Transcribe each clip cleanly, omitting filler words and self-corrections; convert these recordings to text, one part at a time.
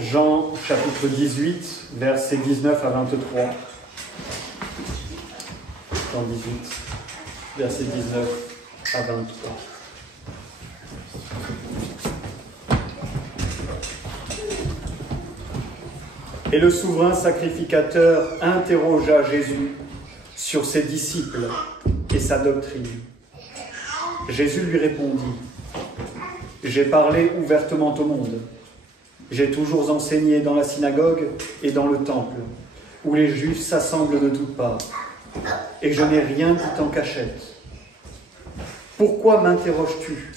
Jean chapitre 18, versets 19 à 23. Jean 18, versets 19 à 23. Et le souverain sacrificateur interrogea Jésus sur ses disciples et sa doctrine. Jésus lui répondit : j'ai parlé ouvertement au monde. J'ai toujours enseigné dans la synagogue et dans le temple, où les Juifs s'assemblent de toutes parts. Et je n'ai rien dit en cachette. Pourquoi m'interroges-tu ?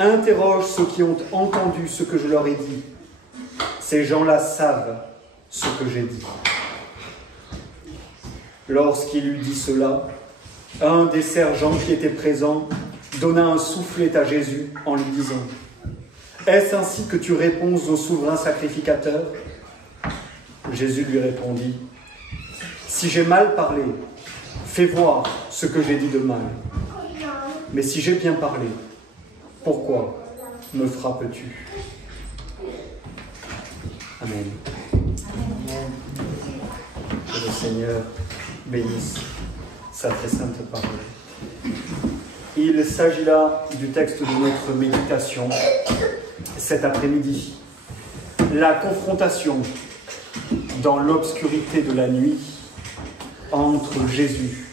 Interroge ceux qui ont entendu ce que je leur ai dit. Ces gens-là savent ce que j'ai dit. Lorsqu'il eut dit cela, un des sergents qui était présent donna un soufflet à Jésus en lui disant : est-ce ainsi que tu réponds au souverain sacrificateur ? Jésus lui répondit : si j'ai mal parlé, fais voir ce que j'ai dit de mal. Mais si j'ai bien parlé, pourquoi me frappes-tu ? Amen. Que le Seigneur bénisse sa très sainte parole. Il s'agit là du texte de notre méditation cet après-midi. La confrontation dans l'obscurité de la nuit entre Jésus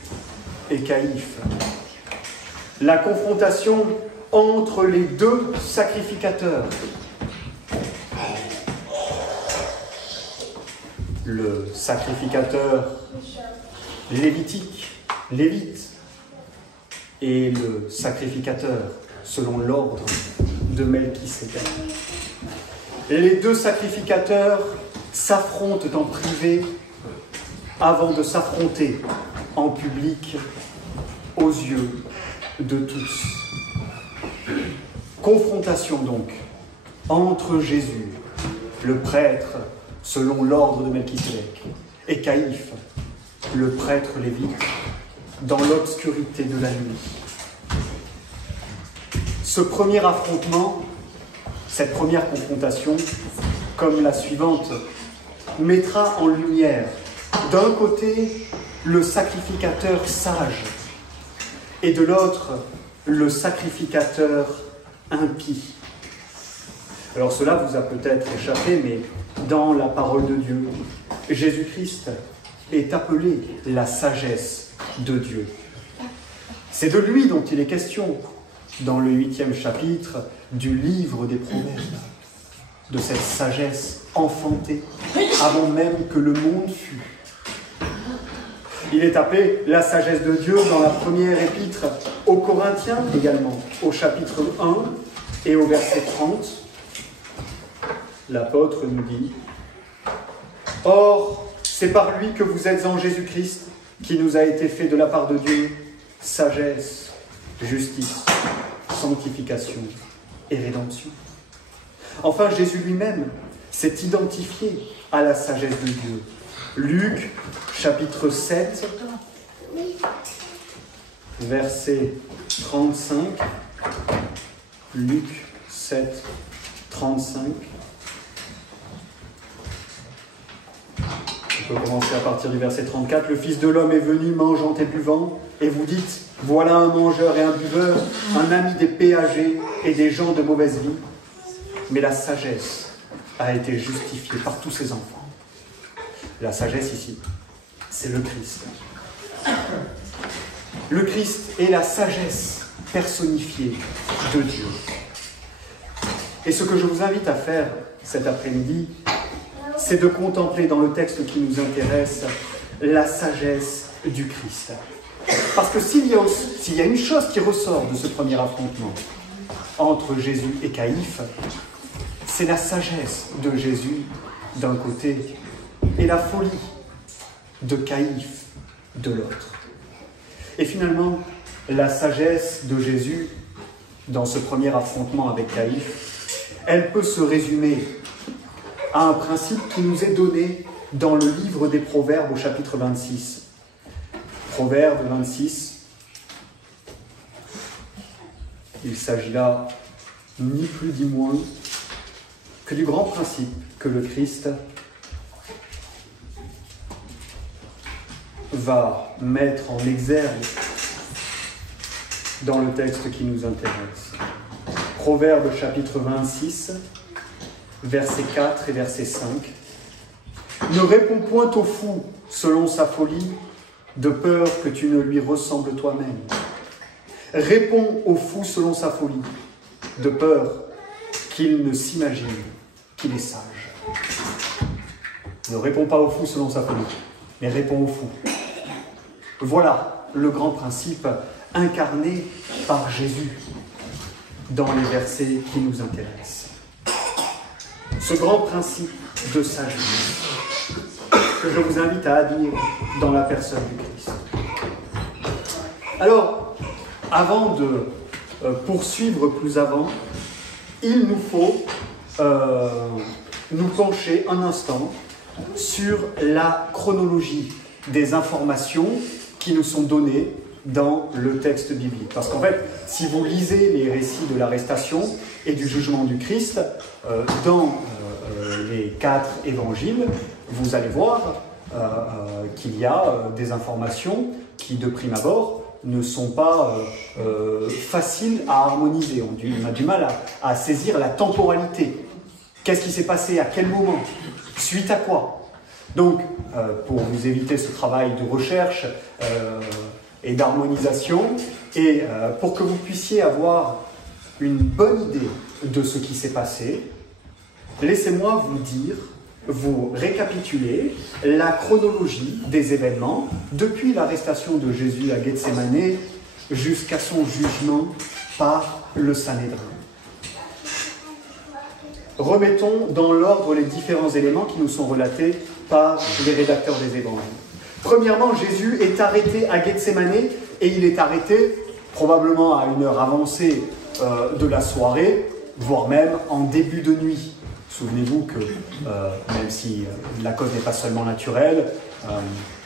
et Caïphe. La confrontation entre les deux sacrificateurs. Le sacrificateur lévite, et le sacrificateur selon l'ordre de Melchisédek. Les deux sacrificateurs s'affrontent en privé avant de s'affronter en public aux yeux de tous. Confrontation donc entre Jésus, le prêtre selon l'ordre de Melchisédek, et Caïphe, le prêtre lévite, dans l'obscurité de la nuit. Ce premier affrontement, cette première confrontation, comme la suivante, mettra en lumière, d'un côté, le sacrificateur sage, et de l'autre, le sacrificateur impie. Alors cela vous a peut-être échappé, mais dans la parole de Dieu, Jésus-Christ est appelé la sagesse de Dieu. C'est de lui dont il est question dans le 8e chapitre du livre des Proverbes, de cette sagesse enfantée avant même que le monde fût. Il est appelé la sagesse de Dieu dans la première épître aux Corinthiens également, au chapitre 1 et au verset 30. L'apôtre nous dit : or, c'est par lui que vous êtes en Jésus-Christ, qui nous a été fait de la part de Dieu sagesse, justice, sanctification et rédemption. Enfin, Jésus lui-même s'est identifié à la sagesse de Dieu. Luc, chapitre 7, verset 35. Luc 7, 35. On peut commencer à partir du verset 34. Le Fils de l'homme est venu mangeant et buvant, et vous dites : voilà un mangeur et un buveur, un ami des péagers et des gens de mauvaise vie. Mais la sagesse a été justifiée par tous ses enfants. La sagesse ici, c'est le Christ. Le Christ est la sagesse personnifiée de Dieu. Et ce que je vous invite à faire cet après-midi, c'est de contempler dans le texte qui nous intéresse la sagesse du Christ. Parce que s'il y a une chose qui ressort de ce premier affrontement entre Jésus et Caïphe, c'est la sagesse de Jésus d'un côté et la folie de Caïphe de l'autre. Et finalement, la sagesse de Jésus dans ce premier affrontement avec Caïphe, elle peut se résumer à un principe qui nous est donné dans le livre des Proverbes au chapitre 26. Proverbe 26, il s'agit là ni plus ni moins que du grand principe que le Christ va mettre en exergue dans le texte qui nous intéresse. Proverbe chapitre 26, verset 4 et verset 5. Ne réponds point au fou selon sa folie, de peur que tu ne lui ressembles toi-même. Réponds au fou selon sa folie, de peur qu'il ne s'imagine qu'il est sage. Ne réponds pas au fou selon sa folie, mais réponds au fou. Voilà le grand principe incarné par Jésus dans les versets qui nous intéressent. Ce grand principe de sagesse que je vous invite à admirer dans la personne du Christ. Alors, avant de poursuivre plus avant, il nous faut nous pencher un instant sur la chronologie des informations qui nous sont données dans le texte biblique. Parce qu'en fait, si vous lisez les récits de l'arrestation et du jugement du Christ, dans les 4 évangiles, vous allez voir qu'il y a des informations qui, de prime abord, ne sont pas faciles à harmoniser. On a du mal à saisir la temporalité. Qu'est-ce qui s'est passé? À quel moment? Suite à quoi? Donc, pour vous éviter ce travail de recherche et d'harmonisation, et pour que vous puissiez avoir une bonne idée de ce qui s'est passé, laissez-moi vous récapituler la chronologie des événements depuis l'arrestation de Jésus à Gethsémanée jusqu'à son jugement par le Sanhédrin. Remettons dans l'ordre les différents éléments qui nous sont relatés par les rédacteurs des évangiles. Premièrement, Jésus est arrêté à Gethsémanée et il est arrêté probablement à une heure avancée de la soirée, voire même en début de nuit. Souvenez-vous que, même si la cause n'est pas seulement naturelle,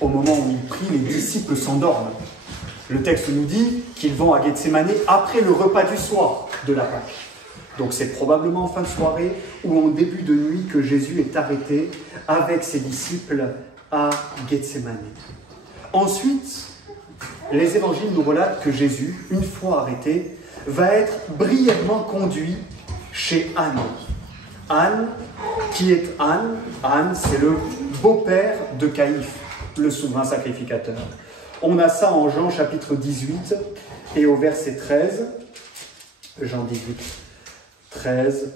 au moment où il prie, les disciples s'endorment. Le texte nous dit qu'ils vont à Gethsémanée après le repas du soir de la Pâque. Donc c'est probablement en fin de soirée ou en début de nuit que Jésus est arrêté avec ses disciples à Gethsémanée. Ensuite, les évangiles nous relatent que Jésus, une fois arrêté, va être brièvement conduit chez Anne. Anne, qui est Anne? Anne, c'est le beau-père de Caïphe, le souverain sacrificateur. On a ça en Jean chapitre 18 et au verset 13. Jean 18, 13.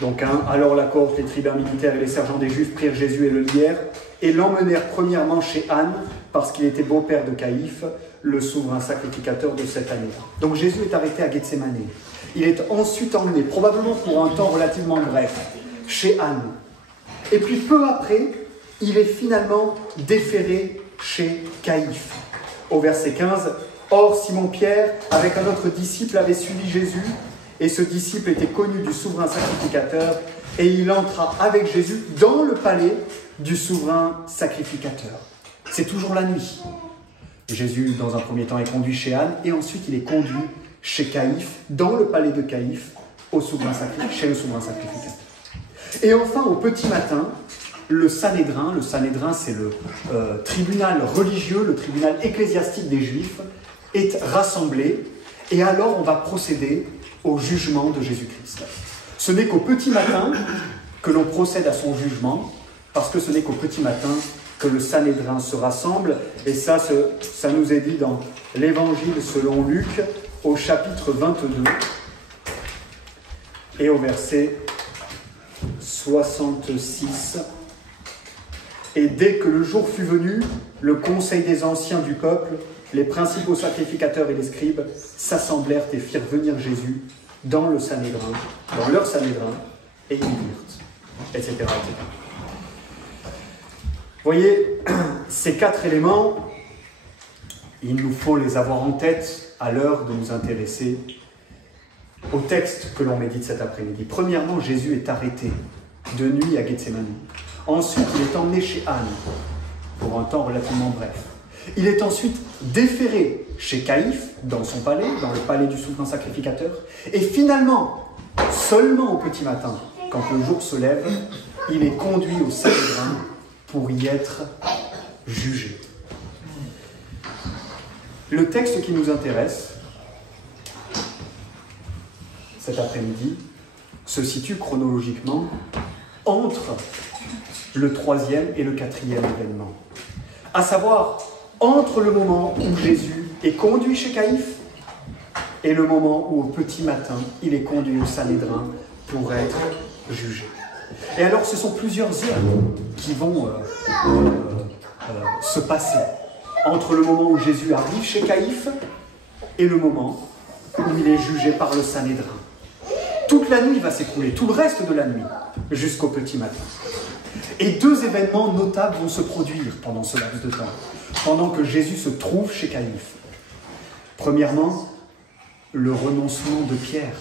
Donc, alors la cohorte, les tribuns militaires et les sergents des Juifs prirent Jésus et le lièrent et l'emmenèrent premièrement chez Anne parce qu'il était beau-père de Caïphe, le souverain sacrificateur de cette année. Donc Jésus est arrêté à Gethsémanée. Il est ensuite emmené, probablement pour un temps relativement bref, chez Anne. Et puis peu après, il est finalement déféré chez Caïphe. Au verset 15, « Or Simon-Pierre, avec un autre disciple, avait suivi Jésus, et ce disciple était connu du souverain sacrificateur, et il entra avec Jésus dans le palais du souverain sacrificateur. » C'est toujours la nuit. Jésus, dans un premier temps, est conduit chez Anne, et ensuite il est conduit chez Caïphe, dans le palais de Caïphe, chez le souverain sacrificateur. Et enfin, au petit matin, le Sanhédrin c'est le tribunal religieux, le tribunal ecclésiastique des Juifs, est rassemblé, et alors on va procéder au jugement de Jésus-Christ. Ce n'est qu'au petit matin que l'on procède à son jugement, parce que ce n'est qu'au petit matin que le Sanhédrin se rassemble, et ça nous est dit dans l'Évangile selon Luc, au chapitre 22, et au verset 66. Et dès que le jour fut venu, le conseil des anciens du peuple, les principaux sacrificateurs et les scribes, s'assemblèrent et firent venir Jésus dans leur Sanhédrin, et ils dirent, etc., etc. Vous voyez, ces 4 éléments, il nous faut les avoir en tête à l'heure de nous intéresser au texte que l'on médite cet après-midi. Premièrement, Jésus est arrêté de nuit à Gethsémanée. Ensuite, il est emmené chez Anne, pour un temps relativement bref. Il est ensuite déféré chez Caïphe, dans son palais, dans le palais du souverain sacrificateur, et finalement seulement au petit matin, quand le jour se lève, il est conduit au Sanhédrin pour y être jugé. Le texte qui nous intéresse cet après-midi se situe chronologiquement entre le 3e et le 4e événement. À savoir, entre le moment où Jésus est conduit chez Caïphe et le moment où, au petit matin, il est conduit au Sanhédrin pour être jugé. Et alors, ce sont plusieurs heures qui vont se passer entre le moment où Jésus arrive chez Caïphe et le moment où il est jugé par le Sanhédrin. Toute la nuit va s'écouler, tout le reste de la nuit, jusqu'au petit matin. Et deux événements notables vont se produire pendant ce laps de temps, pendant que Jésus se trouve chez Caïphe. Premièrement, le renoncement de Pierre.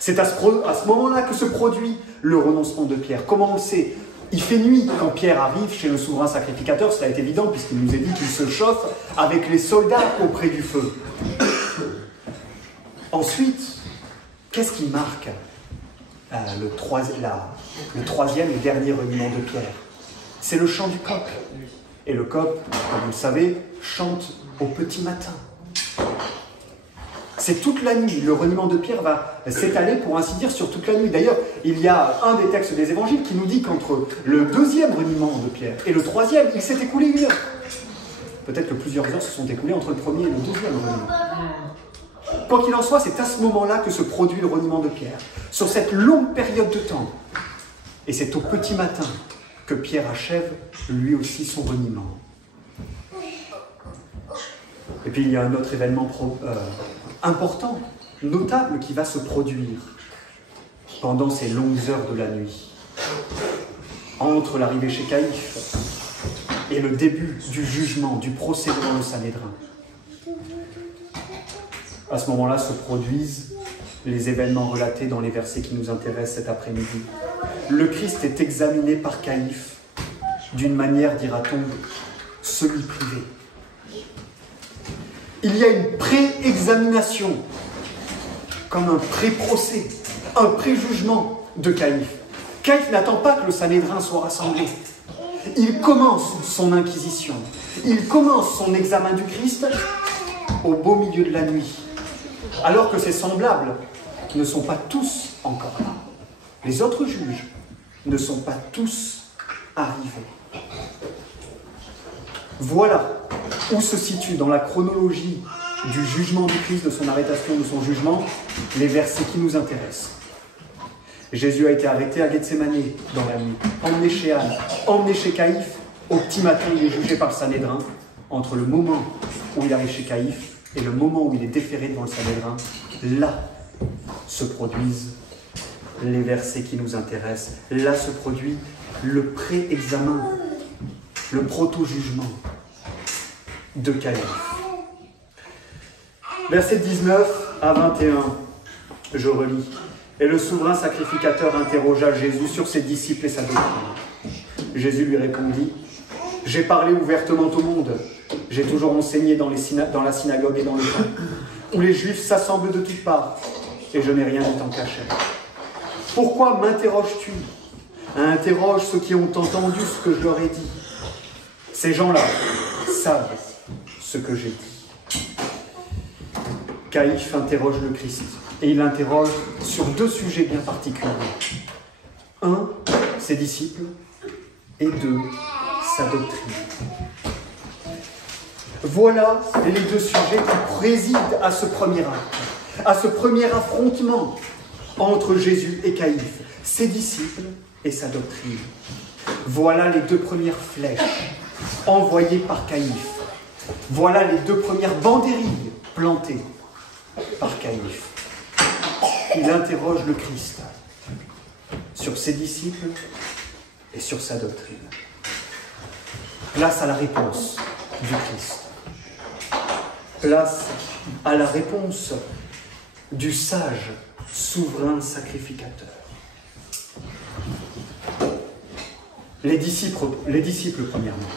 C'est à ce moment-là que se produit le renoncement de Pierre. Comment on le sait? Il fait nuit quand Pierre arrive chez le souverain sacrificateur, cela est évident puisqu'il nous est dit qu'il se chauffe avec les soldats auprès du feu. Ensuite, qu'est-ce qui marque le troisième et dernier reniement de Pierre? C'est le chant du coq. Et le coq, comme vous le savez, chante au petit matin. C'est toute la nuit. Le reniement de Pierre va s'étaler, pour ainsi dire, sur toute la nuit. D'ailleurs, il y a un des textes des évangiles qui nous dit qu'entre le deuxième reniement de Pierre et le troisième, il s'est écoulé 1 heure. Peut-être que plusieurs heures se sont écoulées entre le premier et le deuxième reniement. Quoi qu'il en soit, c'est à ce moment-là que se produit le reniement de Pierre, sur cette longue période de temps. Et c'est au petit matin que Pierre achève lui aussi son reniement. Et puis il y a un autre événement important, notable, qui va se produire pendant ces longues heures de la nuit, entre l'arrivée chez Caïphe et le début du jugement, du procès devant le Sanhédrin. À ce moment-là se produisent les événements relatés dans les versets qui nous intéressent cet après-midi. Le Christ est examiné par Caïphe d'une manière, dira-t-on, semi-privée. Il y a une pré-examination, comme un pré-procès, un pré-jugement de Caïphe. Caïphe n'attend pas que le Sanhédrin soit rassemblé. Il commence son inquisition, il commence son examen du Christ au beau milieu de la nuit, alors que ses semblables ne sont pas tous encore là. Les autres juges ne sont pas tous arrivés. Voilà où se situent dans la chronologie du jugement du Christ, de son arrestation, de son jugement, les versets qui nous intéressent. Jésus a été arrêté à Gethsémani dans la nuit, emmené chez Anne, emmené chez Caïphe. Au petit matin, il est jugé par le Sanhédrin. Entre le moment où il arrive chez Caïphe et le moment où il est déféré devant le Sanhédrin, là se produisent les versets qui nous intéressent. Là se produit le pré-examen, le proto-jugement de Caïphe. Versets 19 à 21, je relis. Et le souverain sacrificateur interrogea Jésus sur ses disciples et sa doctrine. Jésus lui répondit, « J'ai parlé ouvertement au monde. J'ai toujours enseigné dans la synagogue et dans le temple, où les Juifs s'assemblent de toutes parts, et je n'ai rien dit en cachette. Pourquoi m'interroges-tu? Interroge ceux qui ont entendu ce que je leur ai dit. Ces gens-là savent ce que j'ai dit. » Caïphe interroge le Christ, et il l'interroge sur deux sujets bien particuliers. Un, ses disciples, et deux, sa doctrine. Voilà les deux sujets qui président à ce premier acte, à ce premier affrontement entre Jésus et Caïphe, ses disciples et sa doctrine. Voilà les deux premières flèches envoyées par Caïphe. Voilà les deux premières banderilles plantées par Caïphe. Il interroge le Christ sur ses disciples et sur sa doctrine. Place à la réponse du Christ. Place à la réponse du sage souverain sacrificateur. Les disciples premièrement.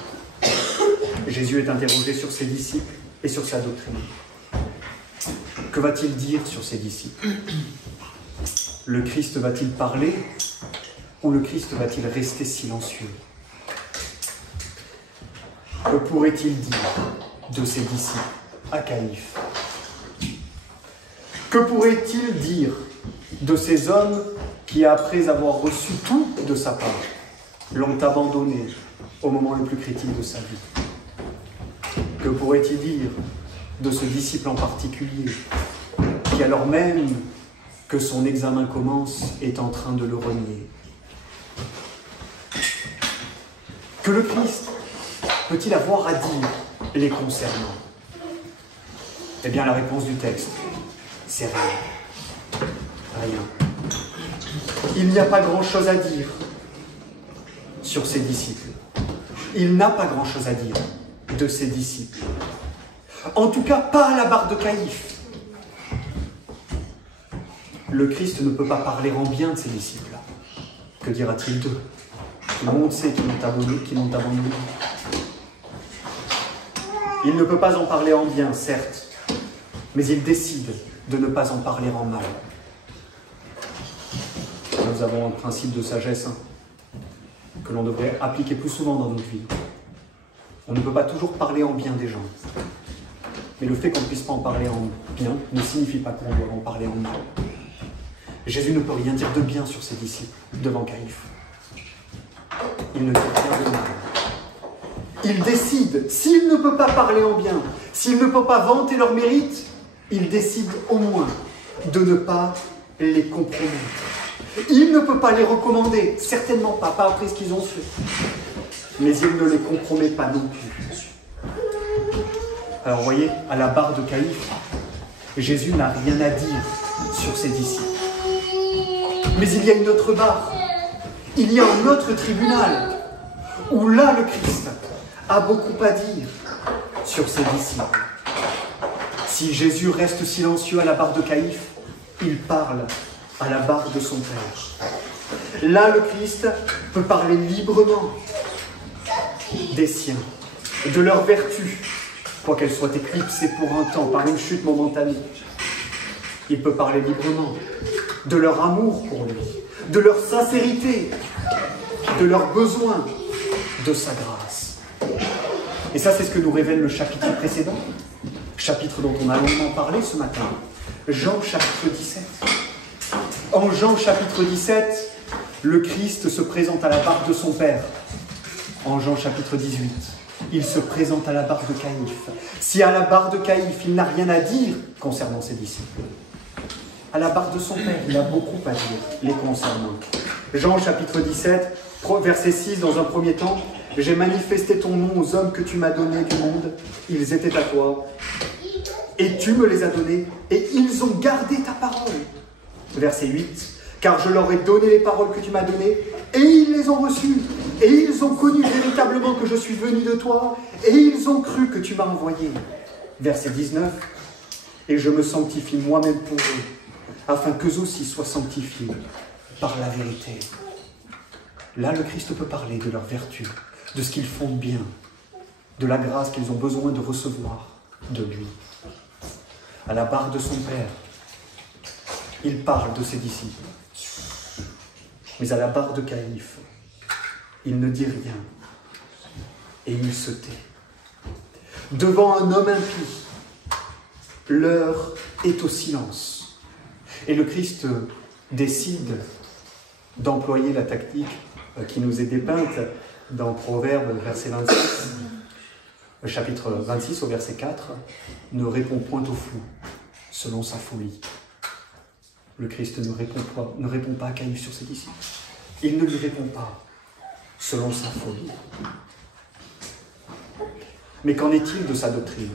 Jésus est interrogé sur ses disciples et sur sa doctrine. Que va-t-il dire sur ses disciples? Le Christ va-t-il parler ou le Christ va-t-il rester silencieux? Que pourrait-il dire de ses disciples à Caïphe? Que pourrait-il dire de ces hommes qui, après avoir reçu tout de sa part, l'ont abandonné au moment le plus critique de sa vie? Que pourrait-il dire de ce disciple en particulier qui, alors même que son examen commence, est en train de le renier? Que le Christ peut-il avoir à dire les concernant? Eh bien, la réponse du texte, c'est rien. Rien. Il n'y a pas grand-chose à dire sur ses disciples. Il n'a pas grand-chose à dire de ses disciples. En tout cas, pas à la barre de Caïphe. Le Christ ne peut pas parler en bien de ses disciples. Que dira-t-il d'eux? Tout le monde sait qu'ils l'ont abandonné. Il ne peut pas en parler en bien, certes, mais il décide de ne pas en parler en mal. Nous avons un principe de sagesse que l'on devrait appliquer plus souvent dans notre vie. On ne peut pas toujours parler en bien des gens. Mais le fait qu'on ne puisse pas en parler en bien ne signifie pas qu'on doit en parler en mal. Jésus ne peut rien dire de bien sur ses disciples devant Caïphe. Il ne dit rien de mal. Il décide, s'il ne peut pas parler en bien, s'il ne peut pas vanter leur mérite, il décide au moins de ne pas les compromettre. Il ne peut pas les recommander, certainement pas après ce qu'ils ont fait. Mais il ne les compromet pas non plus. Alors vous voyez, à la barre de Caïphe, Jésus n'a rien à dire sur ses disciples. Mais il y a une autre barre, il y a un autre tribunal, où là le Christ a beaucoup à dire sur ses disciples. Si Jésus reste silencieux à la barre de Caïphe, il parle à la barre de son Père. Là le Christ peut parler librement des siens, de leurs vertus, quoiqu'elles soient éclipsées pour un temps par une chute momentanée. Il peut parler librement de leur amour pour lui, de leur sincérité, de leurs besoins, de sa grâce. Et ça, c'est ce que nous révèle le chapitre précédent, chapitre dont on a longuement parlé ce matin, Jean chapitre 17. En Jean chapitre 17, le Christ se présente à la barre de son Père. En Jean chapitre 18, il se présente à la barre de Caïphe. Si à la barre de Caïphe, il n'a rien à dire concernant ses disciples, à la barre de son Père, il a beaucoup à dire les concernant. Jean chapitre 17, verset 6, dans un premier temps, « J'ai manifesté ton nom aux hommes que tu m'as donnés du monde, ils étaient à toi, et tu me les as donnés, et ils ont gardé ta parole. » Verset 8, « Car je leur ai donné les paroles que tu m'as données, et ils les ont reçues, et ils ont connu véritablement que je suis venu de toi, et ils ont cru que tu m'as envoyé. » Verset 19, « Et je me sanctifie moi-même pour eux, afin qu'eux aussi soient sanctifiés par la vérité. » Là, le Christ peut parler de leurs vertus, de ce qu'ils font de bien, de la grâce qu'ils ont besoin de recevoir de lui. À la barre de son Père, il parle de ses disciples. Mais à la barre de Caïphe, il ne dit rien et il se tait. Devant un homme impie, l'heure est au silence. Et le Christ décide d'employer la tactique qui nous est dépeinte dans Proverbes, verset 26, chapitre 26 au verset 4, « Ne répond point au fou, selon sa folie. » Le Christ ne répond pas à Caïphe sur ses disciples. Il ne lui répond pas selon sa folie. Mais qu'en est-il de sa doctrine?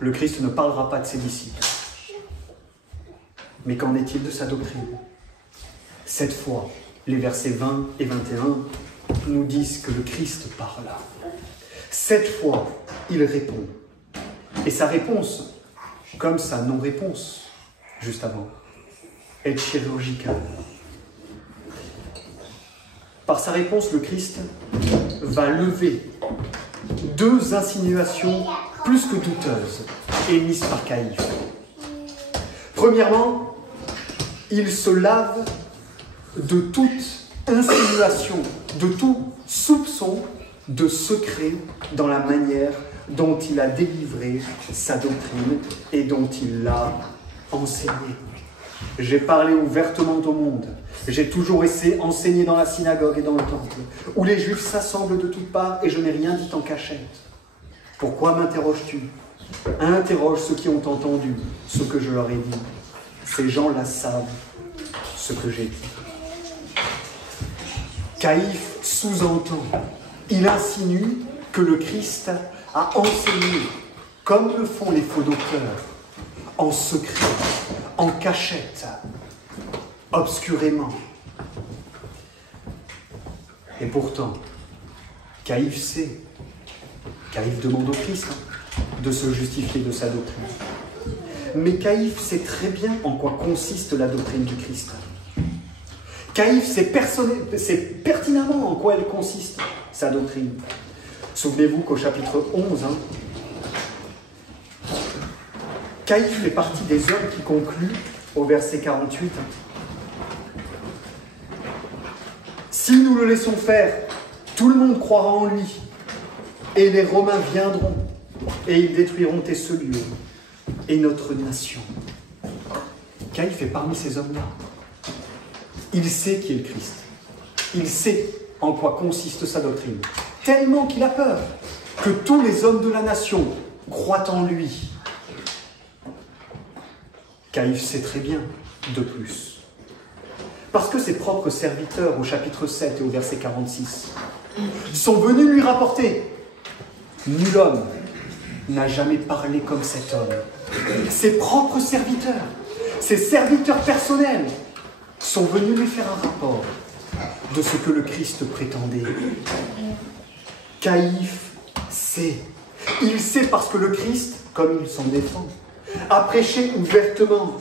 Le Christ ne parlera pas de ses disciples. Mais qu'en est-il de sa doctrine? Cette fois, les versets 20 et 21 nous disent que le Christ parle. Cette fois, il répond. Et sa réponse, comme sa non-réponse, juste avant, est chirurgicale. Par sa réponse, le Christ va lever deux insinuations plus que douteuses émises par Caïphe. Premièrement, Il se lave de toute insinuation, de tout soupçon de secret dans la manière dont il a délivré sa doctrine et dont il l'a enseignée. J'ai parlé ouvertement au monde. J'ai toujours enseigné dans la synagogue et dans le temple, où les Juifs s'assemblent de toutes parts et je n'ai rien dit en cachette. Pourquoi m'interroges-tu? Interroge ceux qui ont entendu ce que je leur ai dit. Ces gens-là savent ce que j'ai dit. Caïphe sous-entend, il insinue que le Christ a enseigné, comme le font les faux docteurs, en secret, en cachette, obscurément. Et pourtant, Caïphe sait, Caïphe demande au Christ de se justifier de sa doctrine. Mais Caïphe sait très bien en quoi consiste la doctrine du Christ. Caïphe sait pertinemment en quoi elle consiste, sa doctrine. Souvenez-vous qu'au chapitre 11, Caïphe fait partie des hommes qui concluent au verset 48. Si nous le laissons faire, tout le monde croira en lui, et les Romains viendront, et ils détruiront tes ce lieu, et notre nation. Caïphe est parmi ces hommes-là. Il sait qui est le Christ. Il sait en quoi consiste sa doctrine. Tellement qu'il a peur que tous les hommes de la nation croient en lui. Caïphe sait très bien de plus. Parce que ses propres serviteurs, au chapitre 7 et au verset 46, sont venus lui rapporter. Nul homme n'a jamais parlé comme cet homme. Ses propres serviteurs, ses serviteurs personnels, sont venus lui faire un rapport de ce que le Christ prétendait. Caïphe sait. Il sait parce que le Christ, comme il s'en défend, a prêché ouvertement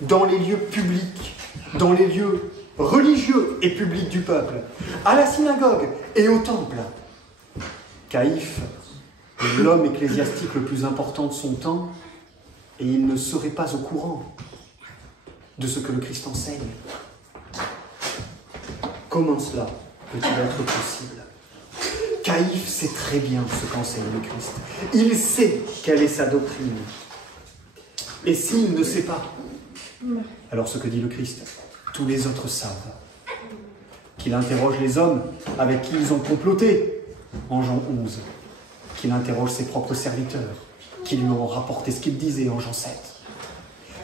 dans les lieux publics, dans les lieux religieux et publics du peuple, à la synagogue et au temple. Caïphe est l'homme ecclésiastique le plus important de son temps et il ne serait pas au courant de ce que le Christ enseigne. Comment cela peut-il être possible? Caïphe sait très bien ce qu'enseigne le Christ. Il sait quelle est sa doctrine. Et s'il ne sait pas, alors ce que dit le Christ, tous les autres savent. Qu'il interroge les hommes avec qui ils ont comploté, en Jean 11. Qu'il interroge ses propres serviteurs, qui lui ont rapporté ce qu'il disait en Jean 7.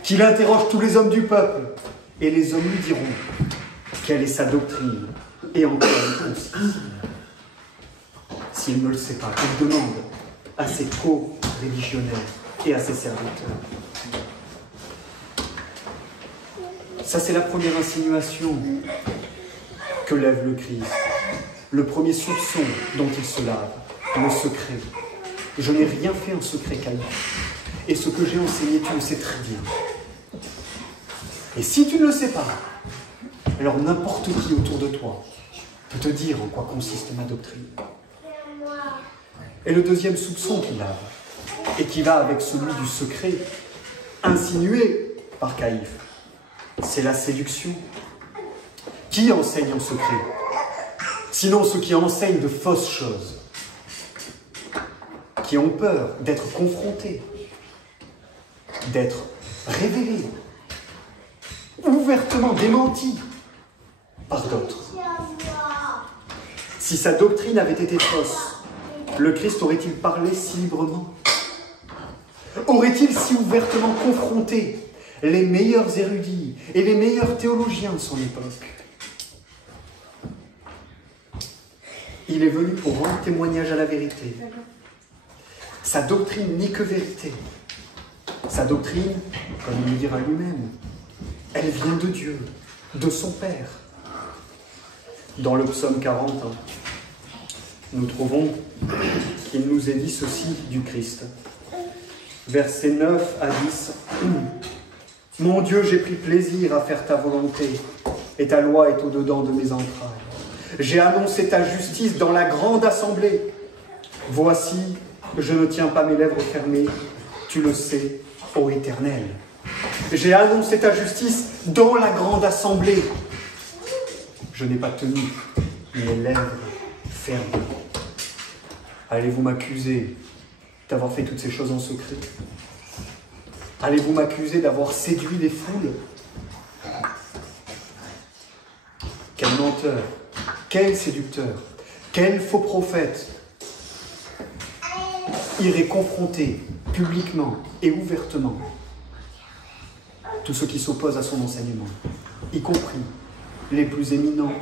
Qu'il interroge tous les hommes du peuple, et les hommes lui diront quelle est sa doctrine et en quoi elle consiste. S'il ne le sait pas, qu'il demande à ses co-religionnaires et à ses serviteurs. Ça, c'est la première insinuation que lève le Christ. Le premier soupçon dont il se lave, le secret. Je n'ai rien fait en secret, Caïphe. Et ce que j'ai enseigné, tu le sais très bien. Et si tu ne le sais pas, alors n'importe qui autour de toi peut te dire en quoi consiste ma doctrine. Et le deuxième soupçon qu'il a, et qui va avec celui du secret, insinué par Caïphe, c'est la séduction. Qui enseigne en secret? Sinon ceux qui enseignent de fausses choses, qui ont peur d'être confrontés, d'être révélés, ouvertement démentis par d'autres. Si sa doctrine avait été fausse, le Christ aurait-il parlé si librement? Aurait-il si ouvertement confronté les meilleurs érudits et les meilleurs théologiens de son époque? Il est venu pour rendre témoignage à la vérité. Sa doctrine n'est que vérité. Sa doctrine, comme il le dira lui-même, elle vient de Dieu, de son Père. Dans le psaume 40, nous trouvons qu'il nous est dit ceci du Christ. Versets 9 à 10. « Mon Dieu, j'ai pris plaisir à faire ta volonté, et ta loi est au-dedans de mes entrailles. J'ai annoncé ta justice dans la grande assemblée. Voici, je ne tiens pas mes lèvres fermées, tu le sais, ô Éternel. » J'ai annoncé ta justice dans la grande assemblée. Je n'ai pas tenu mes lèvres fermes. Allez-vous m'accuser d'avoir fait toutes ces choses en secret? Allez-vous m'accuser d'avoir séduit les foules? Quel menteur, quel séducteur, quel faux prophète irait confronter publiquement et ouvertement tous ceux qui s'opposent à son enseignement, y compris les plus éminents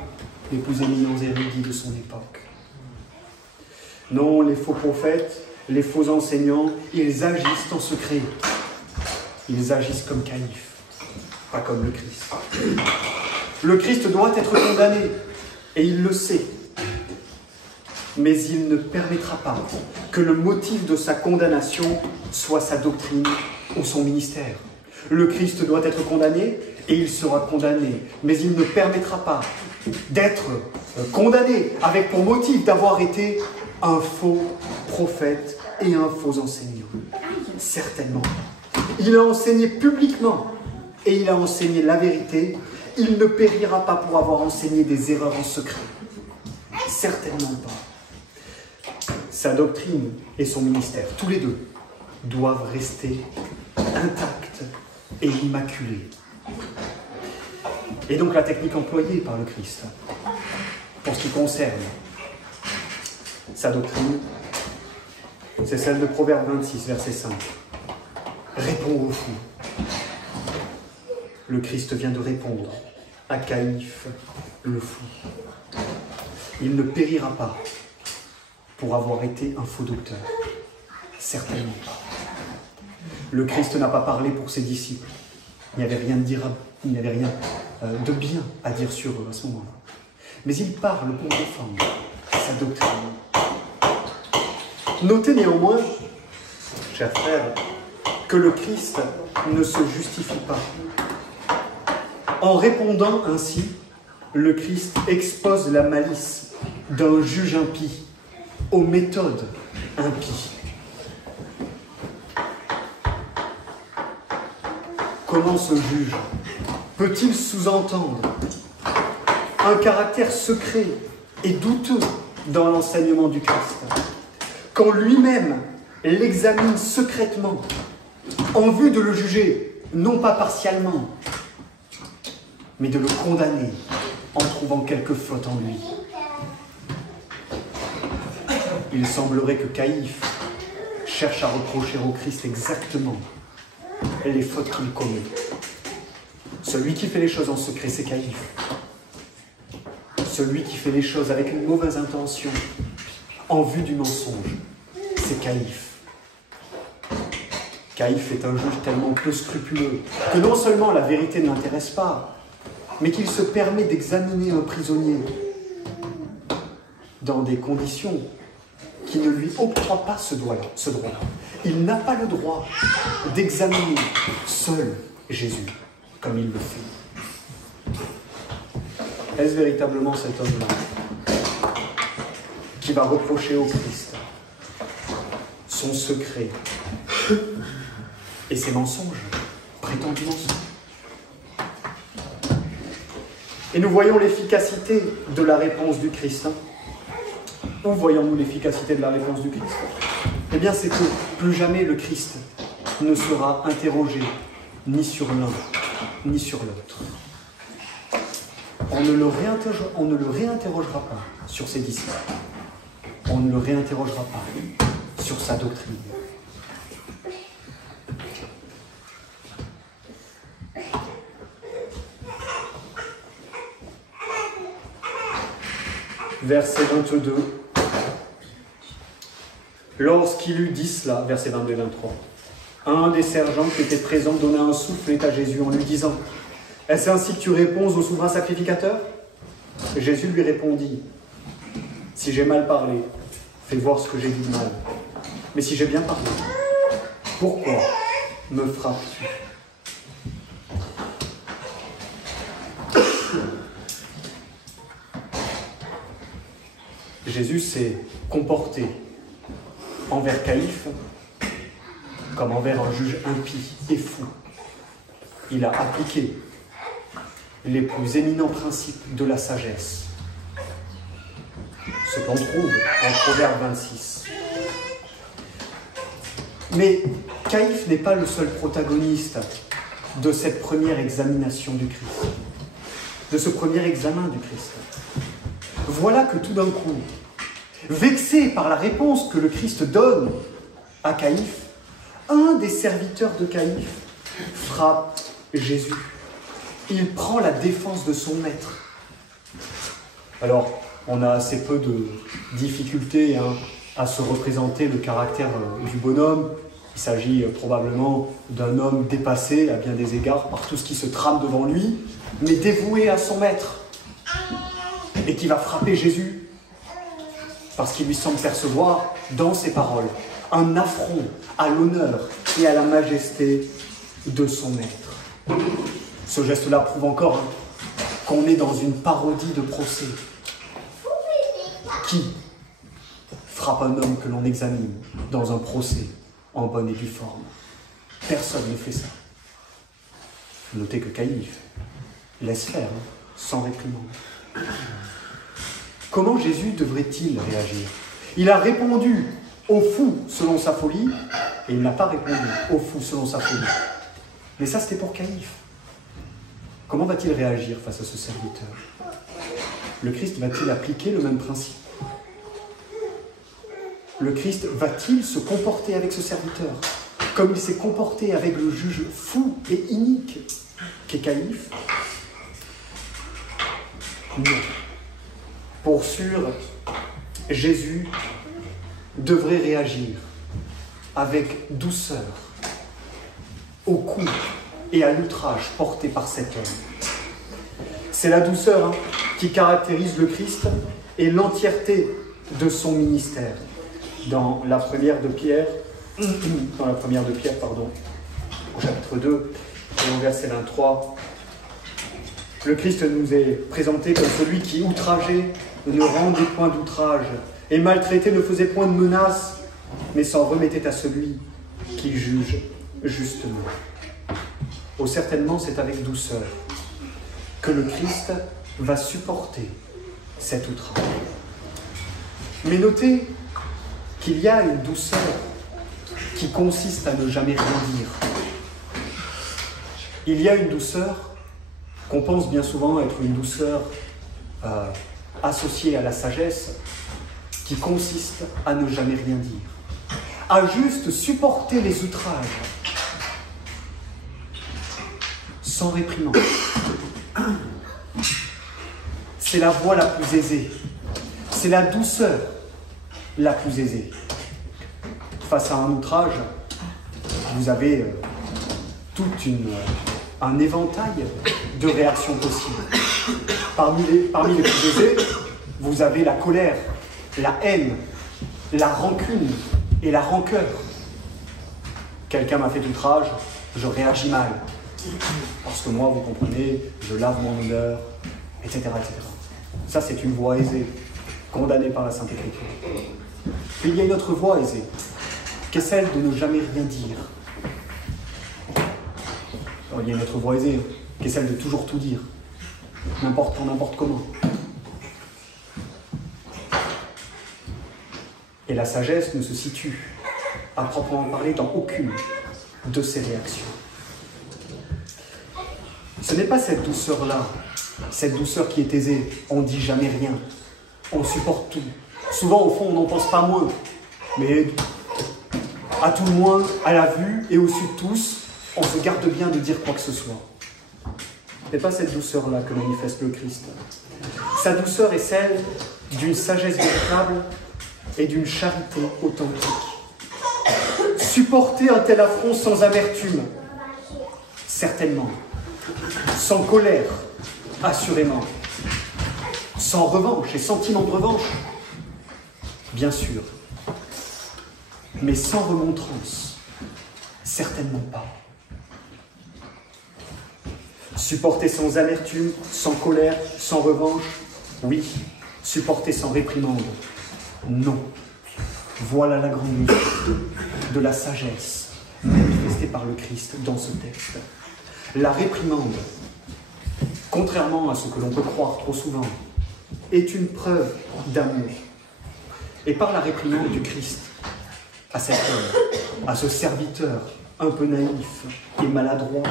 érudits de son époque. Non, les faux prophètes, les faux enseignants, ils agissent en secret. Ils agissent comme Caïphe, pas comme le Christ. Le Christ doit être condamné, et il le sait. Mais il ne permettra pas que le motif de sa condamnation soit sa doctrine ou son ministère. Le Christ doit être condamné, et il sera condamné. Mais il ne permettra pas d'être condamné avec pour motif d'avoir été un faux prophète et un faux enseignant. Certainement. Il a enseigné publiquement et il a enseigné la vérité. Il ne périra pas pour avoir enseigné des erreurs en secret. Certainement pas. Sa doctrine et son ministère, tous les deux, doivent rester intacts et immaculés. Et donc la technique employée par le Christ, pour ce qui concerne sa doctrine, c'est celle de Proverbe 26, verset 5. Réponds au fou. Le Christ vient de répondre à Caïphe, le fou. Il ne périra pas pour avoir été un faux docteur. Certainement pas. Le Christ n'a pas parlé pour ses disciples. Il n'y avait rien de bien à dire sur eux à ce moment-là. Mais il parle pour défendre sa doctrine. Notez néanmoins, chers frères, que le Christ ne se justifie pas. En répondant ainsi, le Christ expose la malice d'un juge impie aux méthodes impies. Comment ce juge peut-il sous-entendre un caractère secret et douteux dans l'enseignement du Christ, quand lui-même l'examine secrètement en vue de le juger, non pas partiellement, mais de le condamner en trouvant quelque faute en lui? Il semblerait que Caïphe cherche à reprocher au Christ exactement les fautes qu'il commet. Celui qui fait les choses en secret, c'est Caïphe. Celui qui fait les choses avec une mauvaise intention, en vue du mensonge, c'est Caïphe. Caïphe est un juge tellement peu scrupuleux que non seulement la vérité ne l'intéresse pas, mais qu'il se permet d'examiner un prisonnier dans des conditions qui ne lui octroient pas ce droit-là. Il n'a pas le droit d'examiner seul Jésus, comme il le fait. Est-ce véritablement cet homme-là qui va reprocher au Christ son secret et ses mensonges, prétendus mensonges? Et nous voyons l'efficacité de la réponse du Christ. Où voyons-nous l'efficacité de la réponse du Christ? Eh bien, c'est que plus jamais le Christ ne sera interrogé ni sur l'un, ni sur l'autre. On ne le réinterrogera pas sur ses disciples. On ne le réinterrogera pas sur sa doctrine. Verset 22. Lorsqu'il eut dit cela, verset 22 et 23, un des sergents qui était présent donna un soufflet à Jésus en lui disant: « Est-ce ainsi que tu réponds au souverain sacrificateur ?» Jésus lui répondit: « Si j'ai mal parlé, fais voir ce que j'ai dit de mal. Mais si j'ai bien parlé, pourquoi me frappes-tu » Jésus s'est comporté envers Caïphe comme envers un juge impie et fou. il a appliqué les plus éminents principes de la sagesse. Ce qu'on trouve en Proverbe 26. Mais Caïphe n'est pas le seul protagoniste de cette première examination du Christ, de ce premier examen du Christ. Voilà que tout d'un coup, vexé par la réponse que le Christ donne à Caïphe, un des serviteurs de Caïphe frappe Jésus. Il prend la défense de son maître. Alors, on a assez peu de difficultés à se représenter le caractère du bonhomme. Il s'agit probablement d'un homme dépassé à bien des égards par tout ce qui se trame devant lui, mais dévoué à son maître, et qui va frapper Jésus, parce qu'il lui semble percevoir dans ses paroles un affront à l'honneur et à la majesté de son maître. Ce geste-là prouve encore qu'on est dans une parodie de procès. Qui frappe un homme que l'on examine dans un procès en bonne et due forme? Personne ne fait ça. Notez que Caïphe laisse faire, sans réprimande. Comment Jésus devrait-il réagir? Il a répondu au fou selon sa folie, et il n'a pas répondu au fou selon sa folie. Mais ça, c'était pour Caïphe. Comment va-t-il réagir face à ce serviteur? Le Christ va-t-il appliquer le même principe? Le Christ va-t-il se comporter avec ce serviteur comme il s'est comporté avec le juge fou et inique qu'est Caïphe? Non. Pour sûr, Jésus devrait réagir avec douceur au coup et à l'outrage porté par cet homme. C'est la douceur qui caractérise le Christ et l'entièreté de son ministère. Dans la première de Pierre, au chapitre 2, et au verset 23, le Christ nous est présenté comme celui qui, outragé, ne rendait point d'outrage, et maltraité ne faisait point de menaces, mais s'en remettait à celui qui juge justement. Oh, certainement, c'est avec douceur que le Christ va supporter cet outrage. Mais notez qu'il y a une douceur qui consiste à ne jamais rien dire. Il y a une douceur qu'on pense bien souvent être une douceur associée à la sagesse, qui consiste à ne jamais rien dire, à juste supporter les outrages, sans réprimande. C'est la voie la plus aisée, c'est la douceur la plus aisée. Face à un outrage, vous avez tout un éventail de réactions possibles. Parmi les plus aisées, vous avez la colère, la haine, la rancune et la rancœur. Quelqu'un m'a fait outrage, je réagis mal. Parce que moi, vous comprenez, je lave mon honneur, etc., etc. Ça, c'est une voie aisée, condamnée par la Sainte Écriture. Puis il y a une autre voie aisée, qui est celle de ne jamais rien dire. Alors, il y a une autre voie aisée, qui est celle de toujours tout dire, n'importe quand, n'importe comment. Et la sagesse ne se situe, à proprement parler, dans aucune de ces réactions. Ce n'est pas cette douceur-là, cette douceur qui est aisée. On ne dit jamais rien, on supporte tout. Souvent, au fond, on n'en pense pas moins, mais à tout le moins, à la vue et au su de tous, on se garde bien de dire quoi que ce soit. Ce n'est pas cette douceur-là que manifeste le Christ. Sa douceur est celle d'une sagesse véritable et d'une charité authentique. Supporter un tel affront sans amertume, certainement. Sans colère, assurément. Sans revanche et sentiment de revanche, bien sûr. Mais sans remontrance, certainement pas. Supporter sans amertume, sans colère, sans revanche, oui. Supporter sans réprimande, non. Voilà la grande mission de la sagesse manifestée par le Christ dans ce texte. La réprimande, contrairement à ce que l'on peut croire trop souvent, est une preuve d'amour. Et par la réprimande du Christ à cet homme, à ce serviteur un peu naïf et maladroit,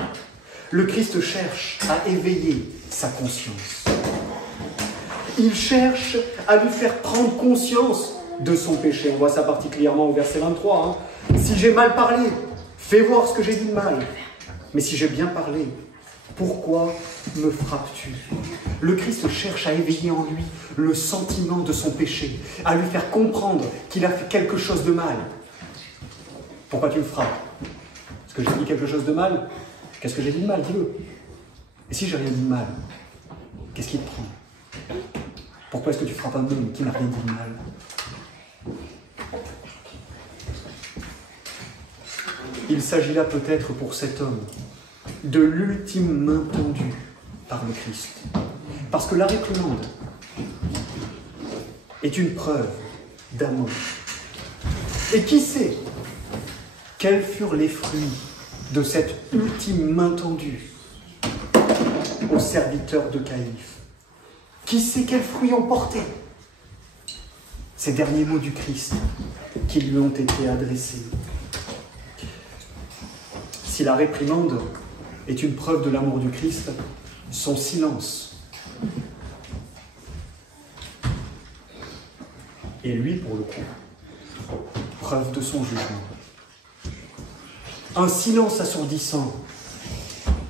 le Christ cherche à éveiller sa conscience. Il cherche à lui faire prendre conscience de son péché. On voit ça particulièrement au verset 23. Si j'ai mal parlé, fais voir ce que j'ai dit de mal. Mais si j'ai bien parlé, pourquoi me frappes-tu? Le Christ cherche à éveiller en lui le sentiment de son péché, à lui faire comprendre qu'il a fait quelque chose de mal. Pourquoi tu me frappes? Est-ce que j'ai dit quelque chose de mal? Qu'est-ce que j'ai dit de mal? Dis-le. Et si j'ai rien dit de mal, qu'est-ce qui te prend? Pourquoi est-ce que tu frappes un homme qui n'a rien dit de mal? Il s'agit là peut-être pour cet homme de l'ultime main tendue par le Christ. Parce que la réprimande est une preuve d'amour. Et qui sait quels furent les fruits de cette ultime main tendue au serviteur de Caïphe? Qui sait quels fruits ont porté ces derniers mots du Christ qui lui ont été adressés? Si la réprimande est une preuve de l'amour du Christ, son silence est lui, pour le coup, preuve de son jugement. Un silence assourdissant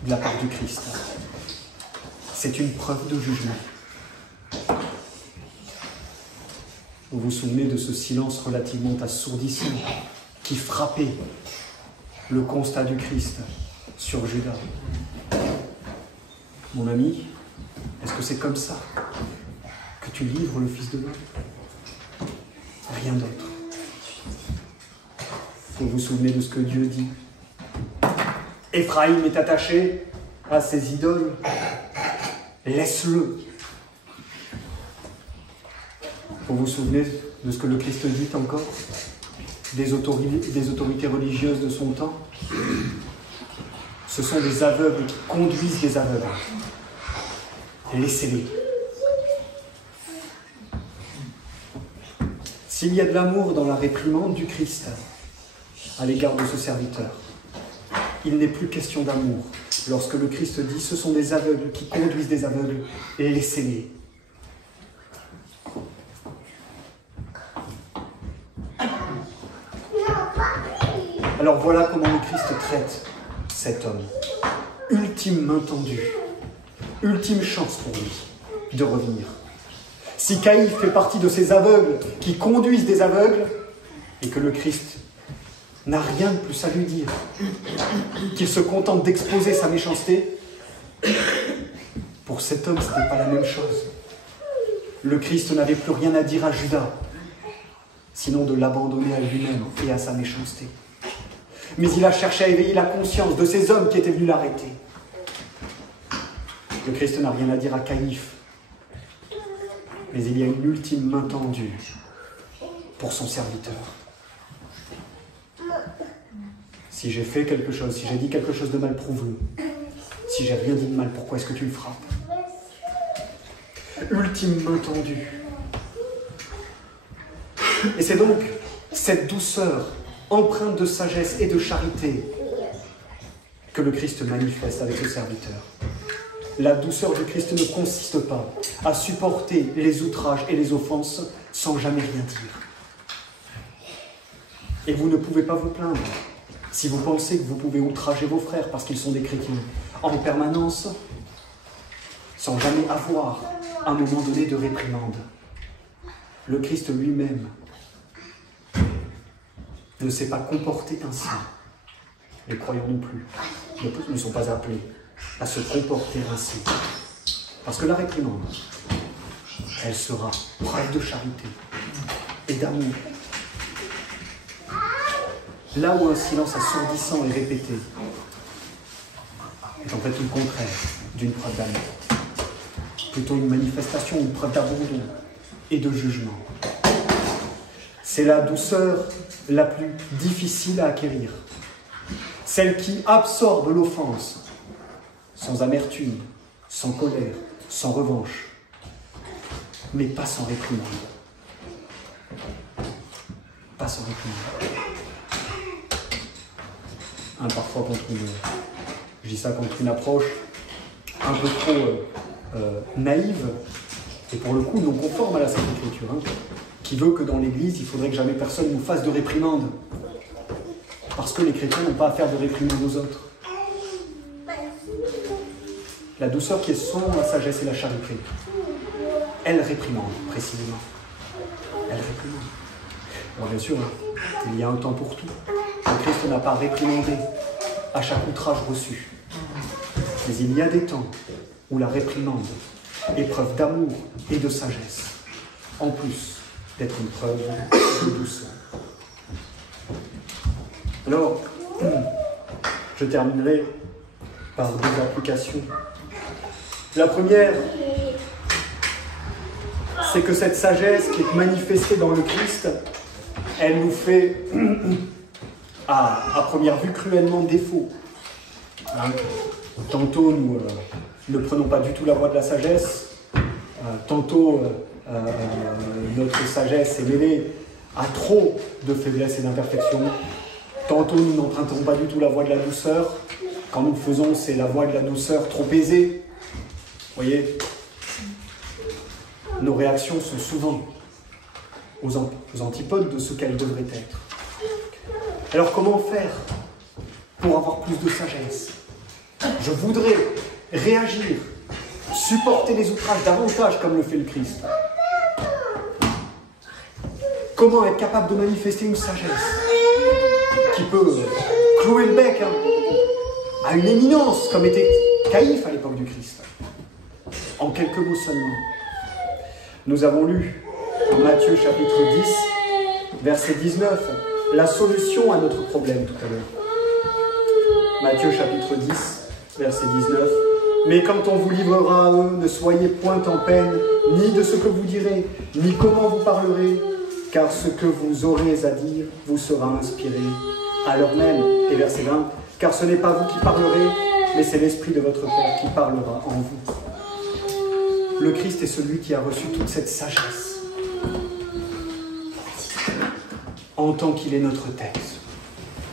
de la part du Christ, c'est une preuve de jugement. Vous vous souvenez de ce silence relativement assourdissant qui frappait le constat du Christ sur Judas. Mon ami, est-ce que c'est comme ça que tu livres le Fils de l'homme? Rien d'autre. Vous vous souvenez de ce que Dieu dit? Éphraïm est attaché à ses idoles. Laisse-le. Vous vous souvenez de ce que le Christ dit encore des autorités religieuses de son temps? Ce sont des aveugles qui conduisent des aveugles. Laissez-les. S'il y a de l'amour dans la réprimande du Christ à l'égard de ce serviteur, il n'est plus question d'amour lorsque le Christ dit « ce sont des aveugles qui conduisent des aveugles, laissez-les ». Alors voilà comment le Christ traite cet homme. Ultime main tendue, ultime chance pour lui de revenir. Si Caïphe fait partie de ces aveugles qui conduisent des aveugles, et que le Christ n'a rien de plus à lui dire, qu'il se contente d'exposer sa méchanceté, pour cet homme, ce n'était pas la même chose. Le Christ n'avait plus rien à dire à Judas, sinon de l'abandonner à lui-même et à sa méchanceté. Mais il a cherché à éveiller la conscience de ces hommes qui étaient venus l'arrêter. Le Christ n'a rien à dire à Caïphe, mais il y a une ultime main tendue pour son serviteur. Si j'ai fait quelque chose, si j'ai dit quelque chose de mal, prouve-le. Si j'ai rien dit de mal, pourquoi est-ce que tu le frappes? Ultime main tendue. Et c'est donc cette douceur empreinte de sagesse et de charité que le Christ manifeste avec ce serviteur. La douceur du Christ ne consiste pas à supporter les outrages et les offenses sans jamais rien dire. Et vous ne pouvez pas vous plaindre si vous pensez que vous pouvez outrager vos frères parce qu'ils sont des chrétiens en permanence sans jamais avoir un moment donné de réprimande. Le Christ lui-même ne s'est pas comporté ainsi. Les croyants non plus ne sont pas appelés à se comporter ainsi. Parce que la réprimande, elle sera preuve de charité et d'amour. Là où un silence assourdissant est répété, est en fait le contraire d'une preuve d'amour. Plutôt une manifestation, une preuve d'abandon et de jugement. C'est la douceur la plus difficile à acquérir. Celle qui absorbe l'offense sans amertume, sans colère, sans revanche, mais pas sans réprimande. Pas sans réprimande. Parfois, je dis ça contre une approche un peu trop naïve, et pour le coup non conforme à la Sainte Écriture, qui veut que dans l'Église, il faudrait que jamais personne nous fasse de réprimande, parce que les chrétiens n'ont pas à faire de réprimande aux autres. La douceur qui est sans la sagesse et la charité, elle réprimande, précisément. Elle réprimande. Alors bien sûr, il y a un temps pour tout. Le Christ n'a pas réprimandé à chaque outrage reçu. Mais il y a des temps où la réprimande est preuve d'amour et de sagesse, en plus d'être une preuve de douceur. Alors, je terminerai par deux applications. La première, c'est que cette sagesse qui est manifestée dans le Christ, elle nous fait, à première vue, cruellement défaut. Tantôt, nous ne prenons pas du tout la voie de la sagesse. Tantôt, notre sagesse est mêlée à trop de faiblesse et d'imperfection. Tantôt, nous n'empruntons pas du tout la voie de la douceur. Quand nous le faisons, c'est la voie de la douceur trop aisée. Vous voyez, nos réactions sont souvent aux antipodes de ce qu'elles devraient être. Alors comment faire pour avoir plus de sagesse? Je voudrais réagir, supporter les outrages davantage comme le fait le Christ. Comment être capable de manifester une sagesse qui peut clouer le bec à une éminence comme était Caïphe à l'époque du Christ? En quelques mots seulement. Nous avons lu en Matthieu chapitre 10, verset 19, la solution à notre problème tout à l'heure. Matthieu chapitre 10, verset 19. Mais quand on vous livrera à eux, ne soyez point en peine, ni de ce que vous direz, ni comment vous parlerez, car ce que vous aurez à dire vous sera inspiré à l'heure même. Et verset 20, car ce n'est pas vous qui parlerez, mais c'est l'Esprit de votre Père qui parlera en vous. Le Christ est celui qui a reçu toute cette sagesse, en tant qu'il est notre tête,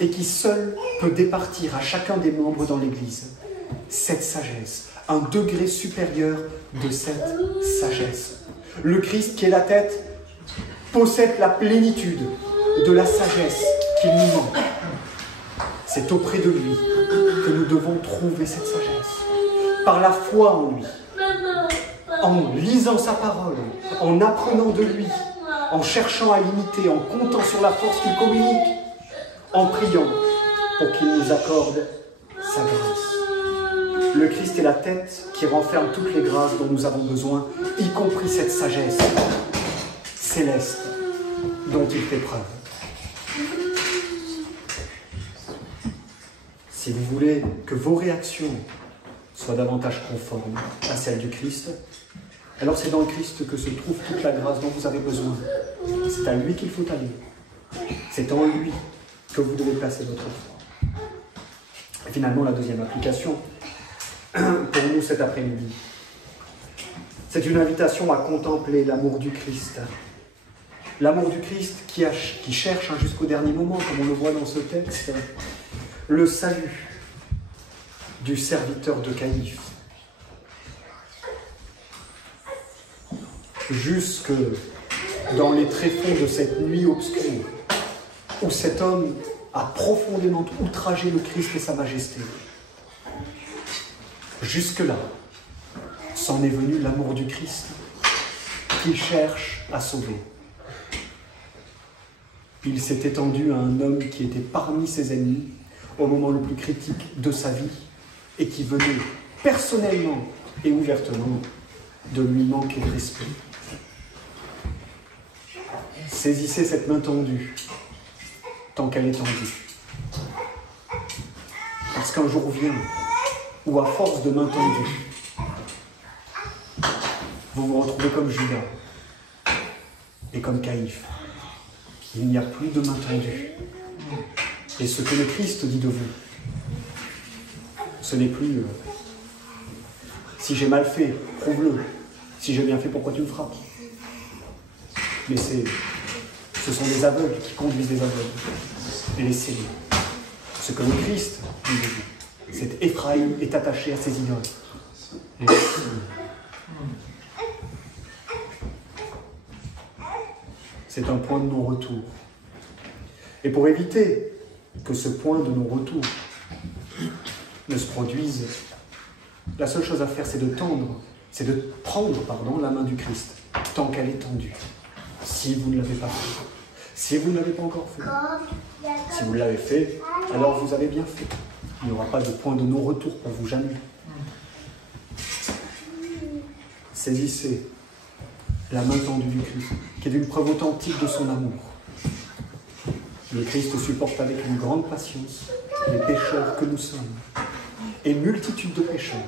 et qui seul peut départir à chacun des membres dans l'Église cette sagesse, un degré supérieur de cette sagesse. Le Christ, qui est la tête, possède la plénitude de la sagesse qu'il nous manque. C'est auprès de lui que nous devons trouver cette sagesse, par la foi en lui, en lisant sa parole, en apprenant de lui, en cherchant à l'imiter, en comptant sur la force qu'il communique, en priant pour qu'il nous accorde sa grâce. Le Christ est la tête qui renferme toutes les grâces dont nous avons besoin, y compris cette sagesse céleste dont il fait preuve. Si vous voulez que vos réactions soient davantage conformes à celles du Christ, alors c'est dans le Christ que se trouve toute la grâce dont vous avez besoin. C'est à lui qu'il faut aller. C'est en lui que vous devez placer votre foi. Et finalement, la deuxième application, pour nous cet après-midi, c'est une invitation à contempler l'amour du Christ. L'amour du Christ qui cherche jusqu'au dernier moment, comme on le voit dans ce texte, le salut du serviteur de Caïphe. Jusque dans les tréfonds de cette nuit obscure, où cet homme a profondément outragé le Christ et sa majesté. Jusque-là, s'en est venu l'amour du Christ, qu'il cherche à sauver. Il s'est étendu à un homme qui était parmi ses ennemis, au moment le plus critique de sa vie, et qui venait personnellement et ouvertement de lui manquer de respect. Saisissez cette main tendue, tant qu'elle est tendue. Parce qu'un jour vient où, à force de main tendue, vous vous retrouvez comme Judas et comme Caïphe. Il n'y a plus de main tendue. Et ce que le Christ dit de vous, ce n'est plus Si j'ai mal fait, prouve-le. Si j'ai bien fait, pourquoi tu me frappes? Mais ce sont des aveugles qui conduisent des aveugles. Laissez-les. Ce que le Christ nous dit, c'est Éphraïm est attaché à ses idoles. C'est un point de non-retour. Et pour éviter que ce point de non-retour ne se produise, la seule chose à faire, c'est de prendre la main du Christ, tant qu'elle est tendue. Si vous ne l'avez pas fait, si vous ne l'avez pas encore fait, si vous l'avez fait, alors vous avez bien fait. Il n'y aura pas de point de non-retour pour vous, jamais. Saisissez la main tendue du Christ, qui est une preuve authentique de son amour. Le Christ supporte avec une grande patience les pécheurs que nous sommes, et multitude de pécheurs,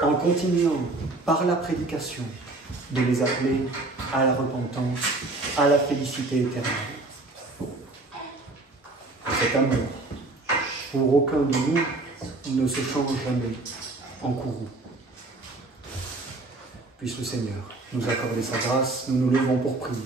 en continuant par la prédication de les appeler à la repentance, à la félicité éternelle. Cet amour, pour aucun de nous, ne se change jamais en courroux. Puisse le Seigneur nous accorder sa grâce, nous nous levons pour prier.